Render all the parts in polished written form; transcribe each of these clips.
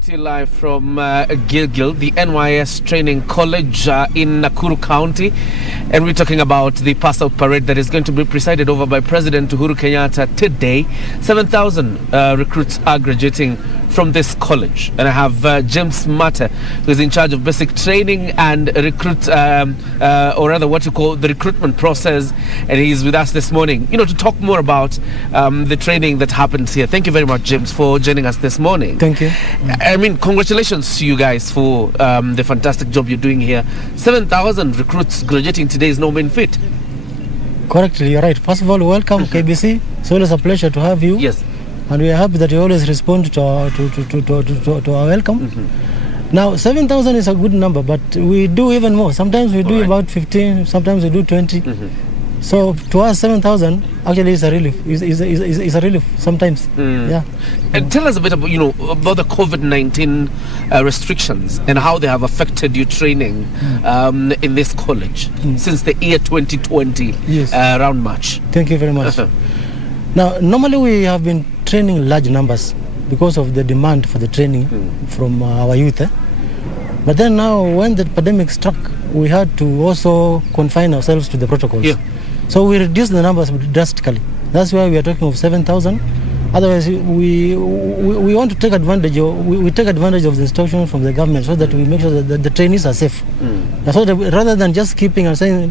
Coming to you live from Gilgil, the NYS Training College in Nakuru County, and we're talking about the Passout parade that is going to be presided over by President Uhuru Kenyatta today. 7,000 recruits are graduating from this college, and I have James Omata, who is in charge of basic training and recruit, or rather what you call the recruitment process, and he's with us this morning, to talk more about the training that happens here. Thank you very much, James, for joining us this morning. Thank you. I mean, congratulations to you guys for the fantastic job you're doing here. 7,000 recruits graduating today is no mean feat. Correctly, you're right. First of all, welcome KBC. It's always a pleasure to have you. Yes. And we are happy that you always respond to our welcome. Now, 7,000 is a good number, but we do even more. Sometimes we do about 15, sometimes we do 20. So to us, 7,000 actually is a relief. Is a relief sometimes. Yeah. And tell us a bit about about the COVID-19 restrictions and how they have affected your training in this college since the year 2020, around March. Thank you very much. Now, normally we have been training large numbers because of the demand for the training from our youth. But then now, when the pandemic struck, we had to also confine ourselves to the protocols. Yeah. So we reduced the numbers drastically. That's why we are talking of 7,000. Otherwise, we want to take advantage of we take advantage of the instructions from the government so that we make sure that the trainees are safe. So that rather than just keeping and saying,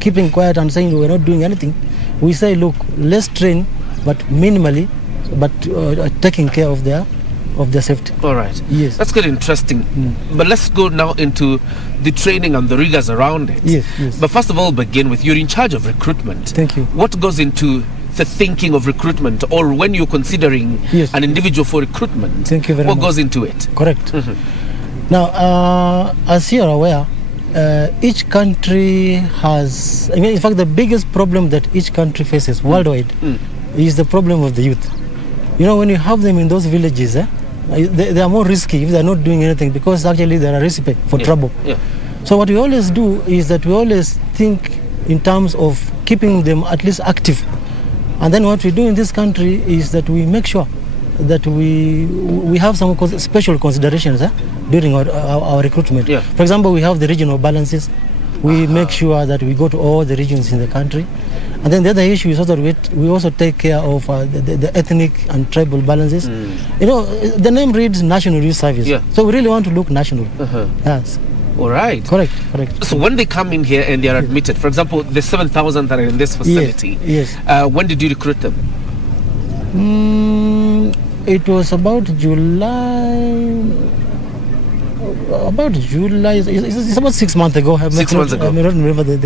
keeping quiet and saying we're not doing anything, we say, look, let's train, but minimally, but taking care of their safety. All right. Yes. That's quite interesting. But let's go now into the training and the rigors around it. Yes. But first of all, begin with you're in charge of recruitment. Thank you. What goes into the thinking of recruitment, or when you're considering an individual for recruitment? Thank you very much. What goes into it? Correct. Now, as you are aware, each country has, in fact, the biggest problem that each country faces worldwide is the problem of the youth. When you have them in those villages, they are more risky if they're not doing anything, because actually they're a recipe for trouble. So what we always do is that we always think in terms of keeping them at least active. And then what we do in this country is that we make sure that we have some special considerations during our recruitment. For example, we have the regional balances. We make sure that we go to all the regions in the country. And then the other issue is also we also take care of the ethnic and tribal balances. The name reads National Youth Service. So we really want to look national. Yes. All right. Correct. So when they come in here and they are admitted, for example, the 7,000 that are in this facility, when did you recruit them? It was about July. It's about 6 months ago. 6 months ago. I don't remember the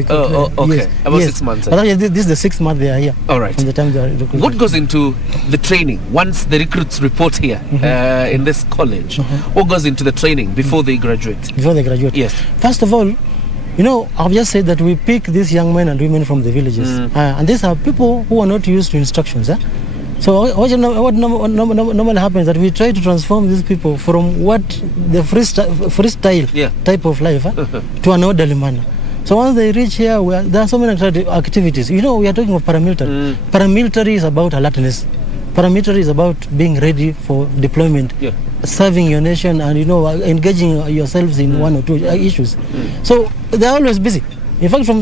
okay. About 6 months ago. But this is the 6th month they are here. All right. From the time they are recruited. What goes into the training once the recruits report here in this college? What goes into the training before they graduate? Before they graduate? Yes. First of all, I've just said that we pick these young men and women from the villages. And these are people who are not used to instructions. So what normally happens is that we try to transform these people from what the freestyle type of life to an orderly manner. So once they reach here, there are so many activities. We are talking of paramilitary. Paramilitary is about alertness. Paramilitary is about being ready for deployment, serving your nation, and engaging yourselves in one or two issues. So they're always busy. In fact, from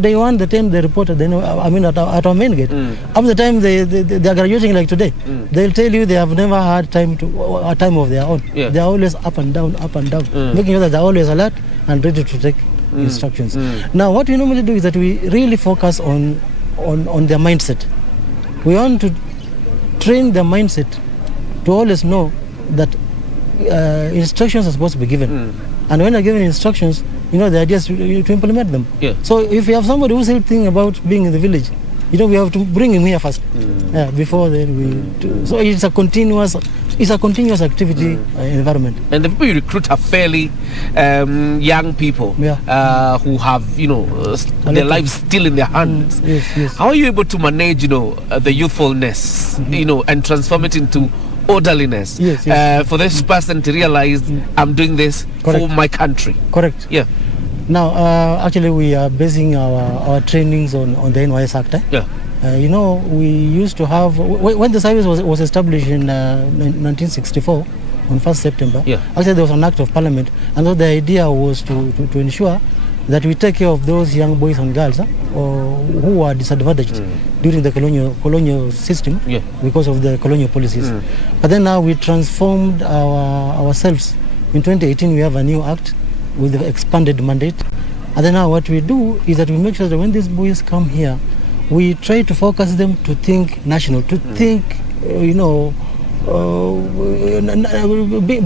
day one, the time they reported, at our main gate, after the time they are graduating like today, they'll tell you they have never had a time of their own. They are always up and down, making sure that they're always alert and ready to take instructions. Now, what we normally do is that we really focus on their mindset. We want to train their mindset to always know that instructions are supposed to be given. And when they're given instructions, the idea is to implement them. So if you have somebody who's still thinking about being in the village, we have to bring him here first before then we do. So it's a continuous activity environment. And the people you recruit are fairly young people who have their lives still in their hands. Yes. How are you able to manage the youthfulness and transform it into orderliness for this person to realize I'm doing this for my country? Correct. Now, actually, we are basing our trainings on the NYS Act. We used to have, when the service was established in 1964, on 1st September, actually there was an act of parliament, and so the idea was to ensure that we take care of those young boys and girls who were disadvantaged during the colonial system because of the colonial policies. But then now we transformed ourselves. In 2018 we have a new act with the expanded mandate, and then now what we do is that we make sure that when these boys come here, we try to focus them to think national, to think,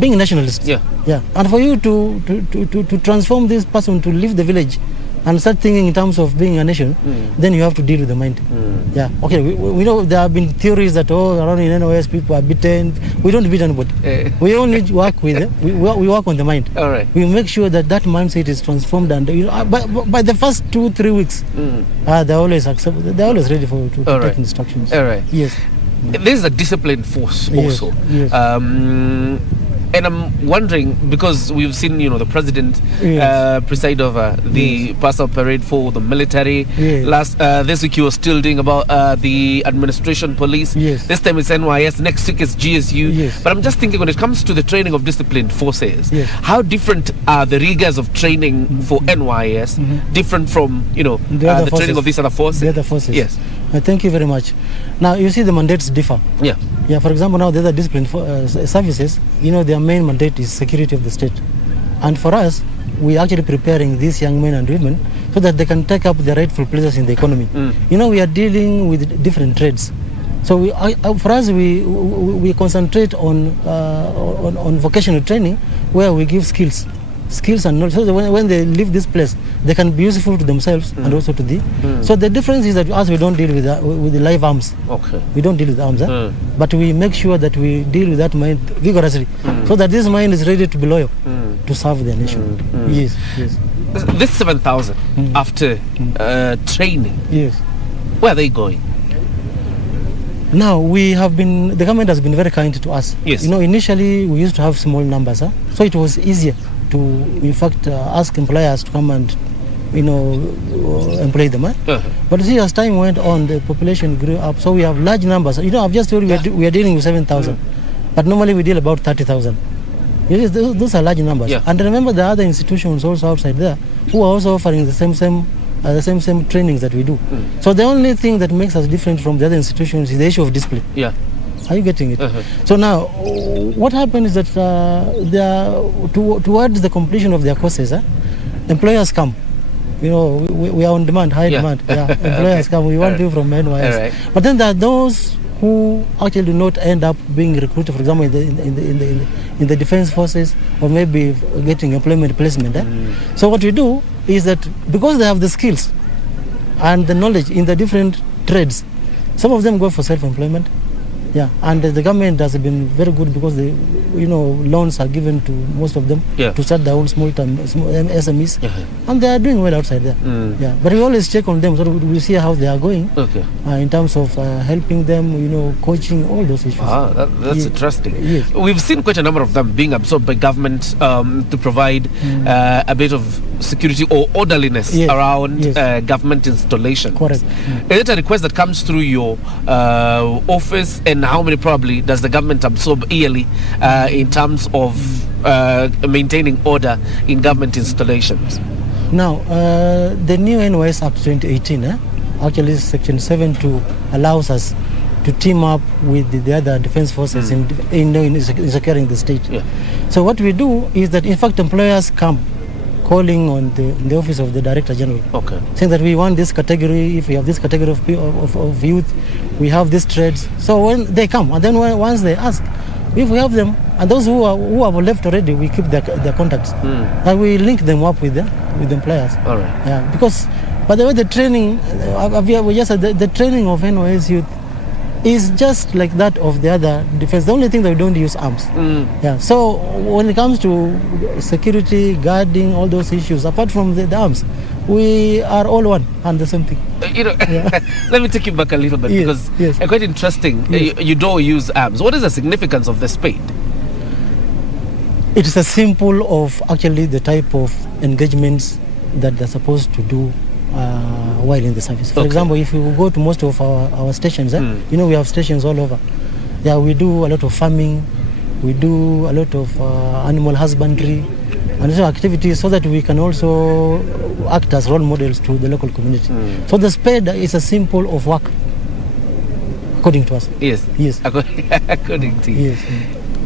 being nationalist. And for you to transform this person to leave the village and start thinking in terms of being a nation, then you have to deal with the mind. We know there have been theories that around in NYS people are beaten. We don't beat anybody. We only work with them. We work on the mind. All right. We make sure that mindset is transformed, and by the first 2-3 weeks, they're always ready to take instructions. All right. Yes. This is a disciplined force also. Yes. And I'm wondering, because we've seen, the president preside over the Passout parade for the military. This week he was still doing about the administration police. This time it's NYS, next week it's GSU. But I'm just thinking, when it comes to the training of disciplined forces, how different are the rigors of training for NYS, different from, the training of these other forces? The other forces. Yes. Thank you very much. Now, you see the mandates differ. For example, now the other disciplined services, their main mandate is security of the state. And for us, we are actually preparing these young men and women so that they can take up their rightful places in the economy. We are dealing with different trades. So for us, we concentrate on vocational training, where we give skills and knowledge, so that when they leave this place, they can be useful to themselves and also to the. So the difference is that us, we don't deal with the live arms. We don't deal with arms, but we make sure that we deal with that mind vigorously, so that this mind is ready to be loyal to serve the nation. Yes. This 7,000 after training, where are they going? Now the government has been very kind to us. Initially we used to have small numbers, so it was easier to, in fact, ask employers to come and, employ them. But see, as time went on, the population grew up, so we have large numbers. I've just told you we are dealing with 7,000, but normally we deal about 30,000. Those are large numbers. And remember, there are other institutions also outside there who are also offering the same trainings that we do. So the only thing that makes us different from the other institutions is the issue of discipline. Are you getting it? So now, what happens is that towards the completion of their courses, employers come. We are on demand, high demand. Employers come. We want you from NYS. But then there are those who actually do not end up being recruited, for example, in the defense forces, or maybe getting employment placement. So what we do is that, because they have the skills and the knowledge in the different trades, some of them go for self-employment. And the government has been very good, because loans are given to most of them to start their own small SMEs, and they are doing well outside there. But we always check on them, so we see how they are going in terms of helping them, coaching, all those issues. That's interesting. We've seen quite a number of them being absorbed by government to provide a bit of security or orderliness around government installation. Correct. Is it a request that comes through your office, and how many probably does the government absorb yearly in terms of maintaining order in government installations? Now, the new NYS Act 2018, actually Section 7.2 allows us to team up with the other defense forces in securing the state. So what we do is that, in fact, employers come calling on the office of the Director General, saying that we want this category, if we have this category of youth, we have these trades. So when they come, and then once they ask, if we have them, and those who have left already, we keep their contacts, and we link them up with the employers. Because, by the way, the training, we just said the training of NYS youth is just like that of the other defense. The only thing that we don't use arms. So when it comes to security, guarding, all those issues, apart from the arms, we are all one and the same thing. Let me take you back a little bit, because it's quite interesting. You don't use arms. What is the significance of the spade? It is a symbol of actually the type of engagements that they're supposed to do while in the service. For Okay. example, if you go to most of our stations, we have stations all over. Yeah, we do a lot of farming, we do a lot of animal husbandry, and other activities so that we can also act as role models to the local community. So the spade is a symbol of work, according to us. Yes. Yes. According to you. Yes.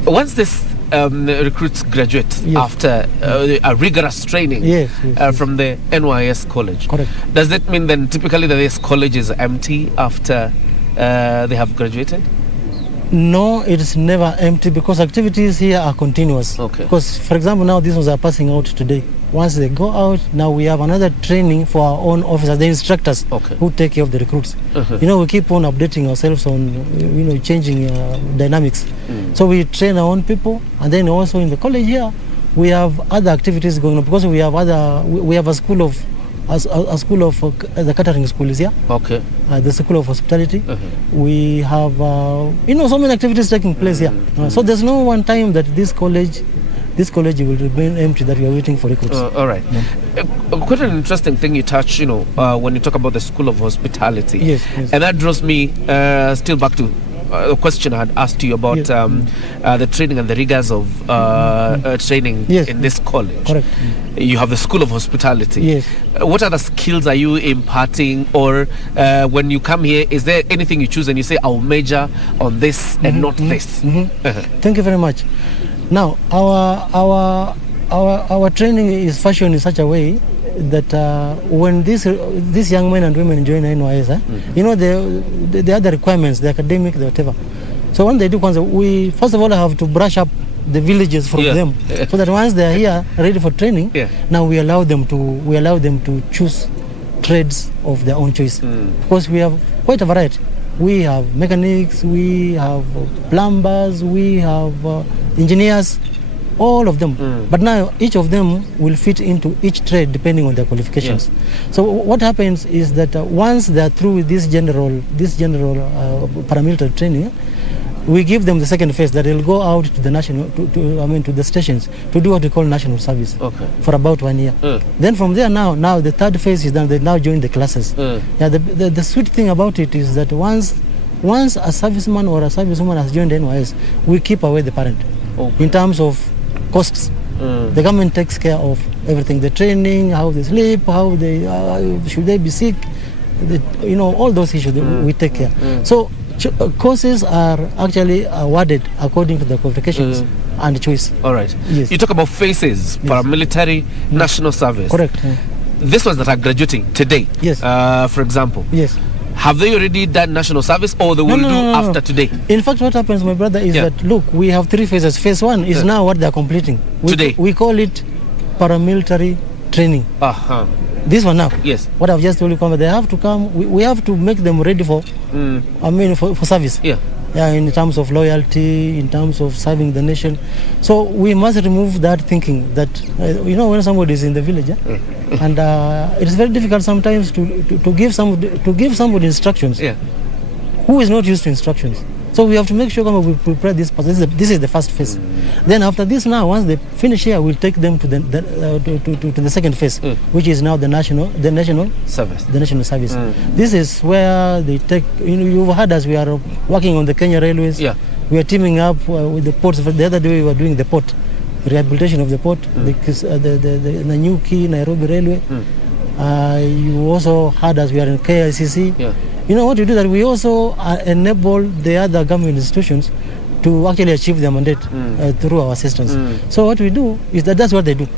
Once this recruits graduate after a rigorous training from the NYS college, Correct. does that mean then typically that this college is empty after they have graduated? No, it is never empty because activities here are continuous. Okay. Because, for example, now these ones are passing out today. Once they go out, now we have another training for our own officers, the instructors who take care of the recruits. We keep on updating ourselves on, changing dynamics. So we train our own people, and then also in the college here, we have other activities going on because we have a school of the catering school is here. Okay. The school of hospitality. We have so many activities taking place here. So there's no one time that this college will remain empty that we are waiting for recruits. All right. Quite an interesting thing you touch, when you talk about the school of hospitality. Yes. And that draws me still back to a question I had asked you about the training and the rigors of training in this college. Correct. You have the school of hospitality. Yes. What other skills are you imparting, or when you come here, is there anything you choose and you say, I'll major on this and not this? Thank you very much. Now, our training is fashioned in such a way that when these young men and women join NYS, the other requirements, the academic, the whatever. So when they do, we first of all have to brush up the villages from them, so that once they are here ready for training, now we allow them to choose trades of their own choice, because we have quite a variety. We have mechanics, we have plumbers, we have engineers, all of them. But now each of them will fit into each trade depending on their qualifications. So what happens is that once they are through with this general paramilitary training, we give them the second phase that they'll go out to the national, to the stations to do what we call national service for about 1 year. Then from there now the third phase is done. They now join the classes. The sweet thing about it is that once a serviceman or a servicewoman has joined NYS, we keep away the parent in terms of costs. The government takes care of everything: the training, how they sleep, how they should they be sick, all those issues we take care. So courses are actually awarded according to the qualifications and choice. All right. Yes. You talk about phases: paramilitary, national service. Correct. These ones that are graduating today, for example, have they already done national service, or they will do after today? In fact, what happens, my brother, is that, look, we have 3 phases. Phase 1 is now what they are completing. Today. We call it paramilitary training. This one now. Yes. What I've just told you, they have to come. We have to make them ready for service. In terms of loyalty, in terms of serving the nation. So we must remove that thinking that, when somebody is in the village, and it is very difficult sometimes to give somebody instructions who is not used to instructions. So we have to make sure we prepare this part. This is the first phase. Then after this, now once they finish here, we'll take them to the second phase, which is now the national service. The national service. This is where they take. You've heard us. We are working on the Kenya railways. We are teaming up with the ports. The other day we were doing the port rehabilitation of the port, the Nanyuki Nairobi railway. You also heard us. We are in KICC. What we do that we also enable the other government institutions to actually achieve their mandate through our assistance. So what we do is that's what they do.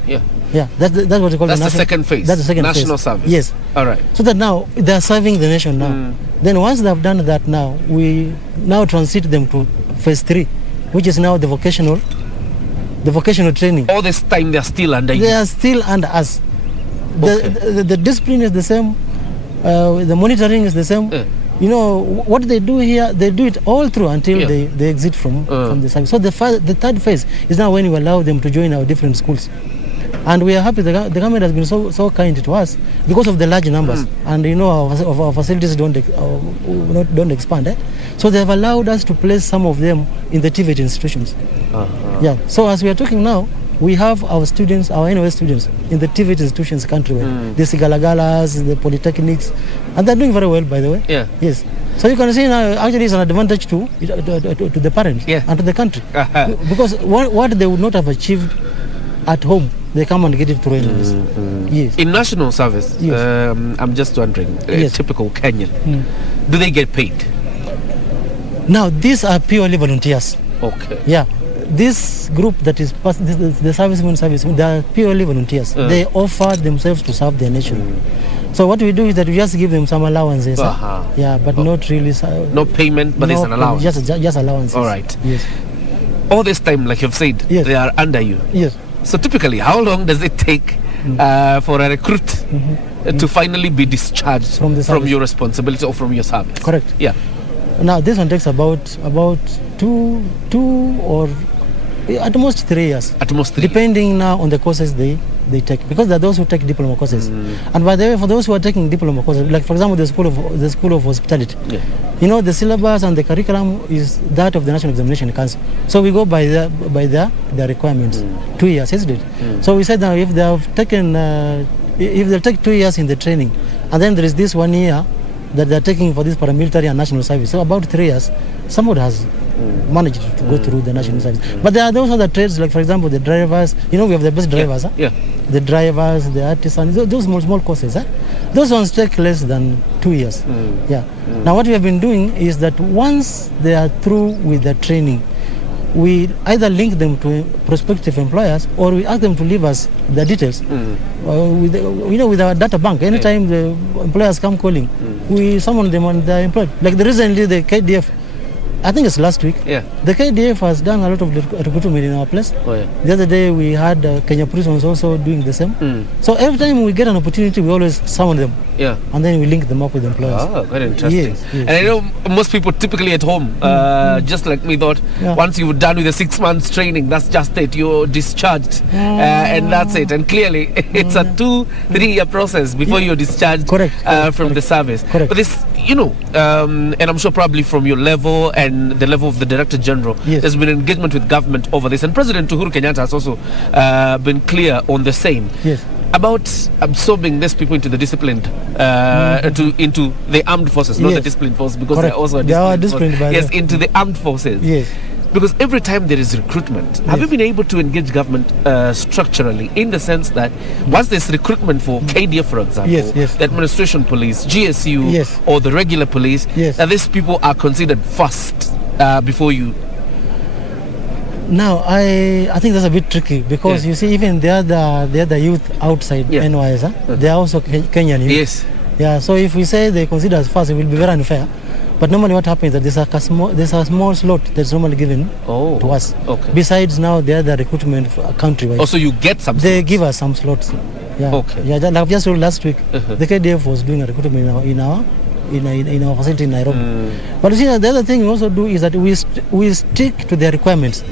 That's what we call the second phase. That's the second national phase. Service. Yes. All right. So that now they are serving the nation now. Then once they have done that, now we now transit them to phase 3, which is now the vocational training. All this time they are still under you. They are still under us. The discipline is the same. The monitoring is the same. What they do here, they do it all through until they exit from the service. So the third phase is now when we allow them to join our different schools. And we are happy the government has been so kind to us because of the large numbers. And our facilities don't expand. So they have allowed us to place some of them in the TVET institutions. So as we are talking now, we have our students, our NYS students, in the TVET institutions countrywide. The Sigalagalas, the polytechnics, and they're doing very well, by the way. Yeah. Yes. So you can see now, actually, it's an advantage to the parents and to the country, because what they would not have achieved at home, they come and get it through NYS. Yes. In national service, I'm just wondering, typical Kenyan, do they get paid? Now, these are purely volunteers. Okay. Yeah. This group that is the servicemen, they are purely volunteers. They offer themselves to serve their nation. So what we do is that we just give them some allowances. Yeah, but not really. No payment, but there's an allowance. Just allowances. All right. Yes. All this time, like you've said, they are under you. Yes. So typically, how long does it take for a recruit to finally be discharged from your responsibility or from your service? Correct. Yeah. Now this one takes about 2 or at most 3 years. At most 3 years. Depending now on the courses they take, because there are those who take diploma courses. And by the way, for those who are taking diploma courses, like for example the school of hospitality, you know, the syllabus and the curriculum is that of the National Examination Council. So we go by their requirements. 2 years, isn't it? So we said now if they have taken if they'll take 2 years in the training, and then there is this 1 year that they're taking for this paramilitary and national service, so about 3 years, somebody has managed to go through the national service. But there are those other trades, like for example the drivers. You know, we have the best drivers. The drivers, the artisans, those small courses. Those ones take less than 2 years. Now what we have been doing is that once they are through with the training, we either link them to prospective employers, or we ask them to leave us the details. With our data bank. Anytime the employers come calling, we summon them and they're employed. Like recently the KDF, I think it's last week. The KDF has done a lot of recruitment in our place. The other day we had Kenya prisons also doing the same. So every time we get an opportunity, we always summon them. And then we link them up with employers. Oh, very interesting. And I know most people typically at home, just like me, thought once you're done with the 6 months training, that's just it. You're discharged, and that's it. And clearly, it's a 2-3 year process before you're discharged from the service. But this, and I'm sure probably from your level and the level of the Director General, there's been engagement with government over this, and President Uhuru Kenyatta has also been clear on the same. About absorbing these people into the disciplined, into the armed forces, not the disciplined forces, because they're also disciplined force. Into the armed forces. Because every time there is recruitment, have you been able to engage government structurally, in the sense that once there's recruitment for KDF, for example, the administration police, GSU, or the regular police, that these people are considered first before you? Now, I think that's a bit tricky, because you see, even the other youth outside NYS, they are also Kenyan youth. So if we say they consider us first, it will be very unfair. But normally what happens is that there's a small slot that's normally given to us. Besides now the other recruitment countrywide. Also you get some They give us some slots. Like I've just told last week, the KDF was doing a recruitment in our facility in Nairobi. But you see, the other thing we also do is that we stick to their requirements.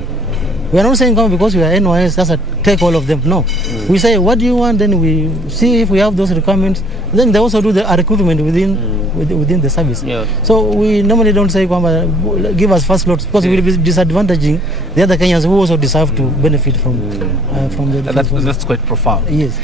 We are not saying come because we are NYS, just take all of them. No. We say, what do you want? Then we see if we have those requirements. Then they also do the recruitment within the service. So we normally don't say, give us first slots, because we will be disadvantaging the other Kenyans who also deserve to benefit from the. That's quite profound. Yes.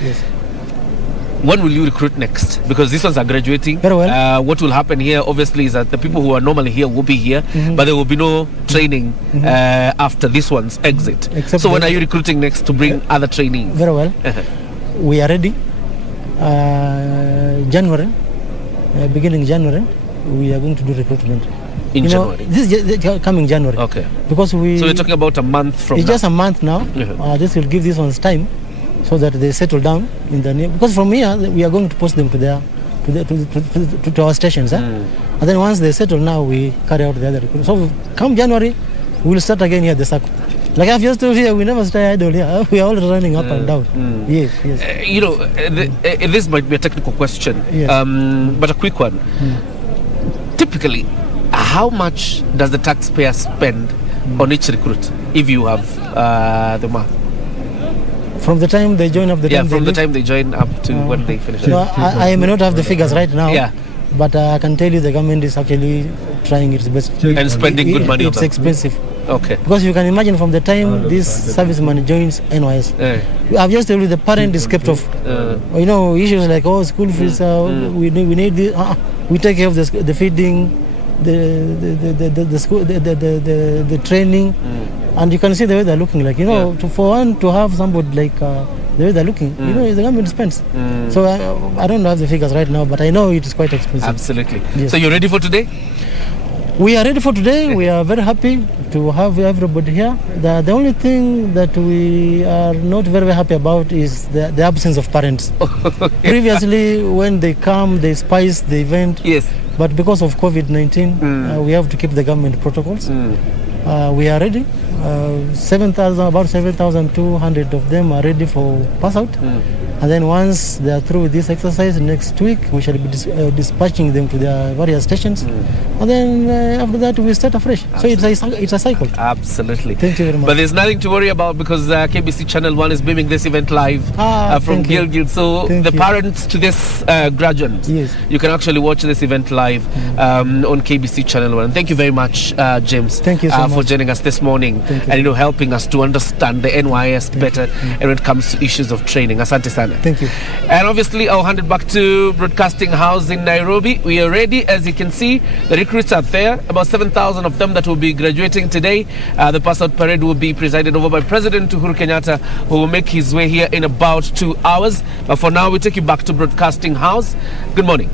When will you recruit next? Because these ones are graduating. Very well. What will happen here, obviously, is that the people who are normally here will be here, but there will be no training after this one's exit. So when are you recruiting next to bring other trainees? Very well. We are ready. January, beginning January, we are going to do recruitment. In January? This is coming January. Because so we're talking about a month from now? It's just a month now. This will give this one's time, so that they settle down in the near. Because from here we are going to post them to our stations, and then once they settle, now we carry out the other recruitment. So come January, we'll start again here at the circle. Like I've just told you, we never stay idle here. We are all running up and down. Yes. This might be a technical question, but a quick one. Typically, how much does the taxpayer spend on each recruit, if you have the math? From the time they join up the time they join up to when they finish. No, I may not have the figures right now. But I can tell you the government is actually trying its best and spending good money. It's expensive. Okay. Because you can imagine from the time this serviceman joins NYS, I've just told you the parent is kept off. You know, issues like school fees, we need this, we take care of the feeding, the school, the training, and you can see the way they're looking like. You know, for one to have somebody like the way they're looking, you know, the government spends. So I don't have the figures right now, but I know it is quite expensive. Absolutely. Yes. So you're ready for today? We are ready for today. We are very happy to have everybody here. The only thing that we are not very happy about is the absence of parents. Previously, when they come, they spice the event. Yes. But because of COVID-19, we have to keep the government protocols. We are ready. About 7,200 of them are ready for pass out. And then once they are through with this exercise, next week we shall be dispatching them to their various stations. And then after that we start afresh. Absolutely. So it's a cycle. Absolutely. Thank you very much. But there's nothing to worry about because KBC Channel 1 is beaming this event live from Gilgil. So the parents to this graduates, you can actually watch this event live on KBC Channel 1. Thank you very much, James. Thank you so much for joining us this morning and helping us to understand the NYS better and when it comes to issues of training. Asante sana. Thank you. And obviously, I'll hand it back to Broadcasting House in Nairobi. We are ready. As you can see, the recruits are there. About 7,000 of them that will be graduating today. The Passout parade will be presided over by President Uhuru Kenyatta, who will make his way here in about 2 hours. But for now, we take you back to Broadcasting House. Good morning.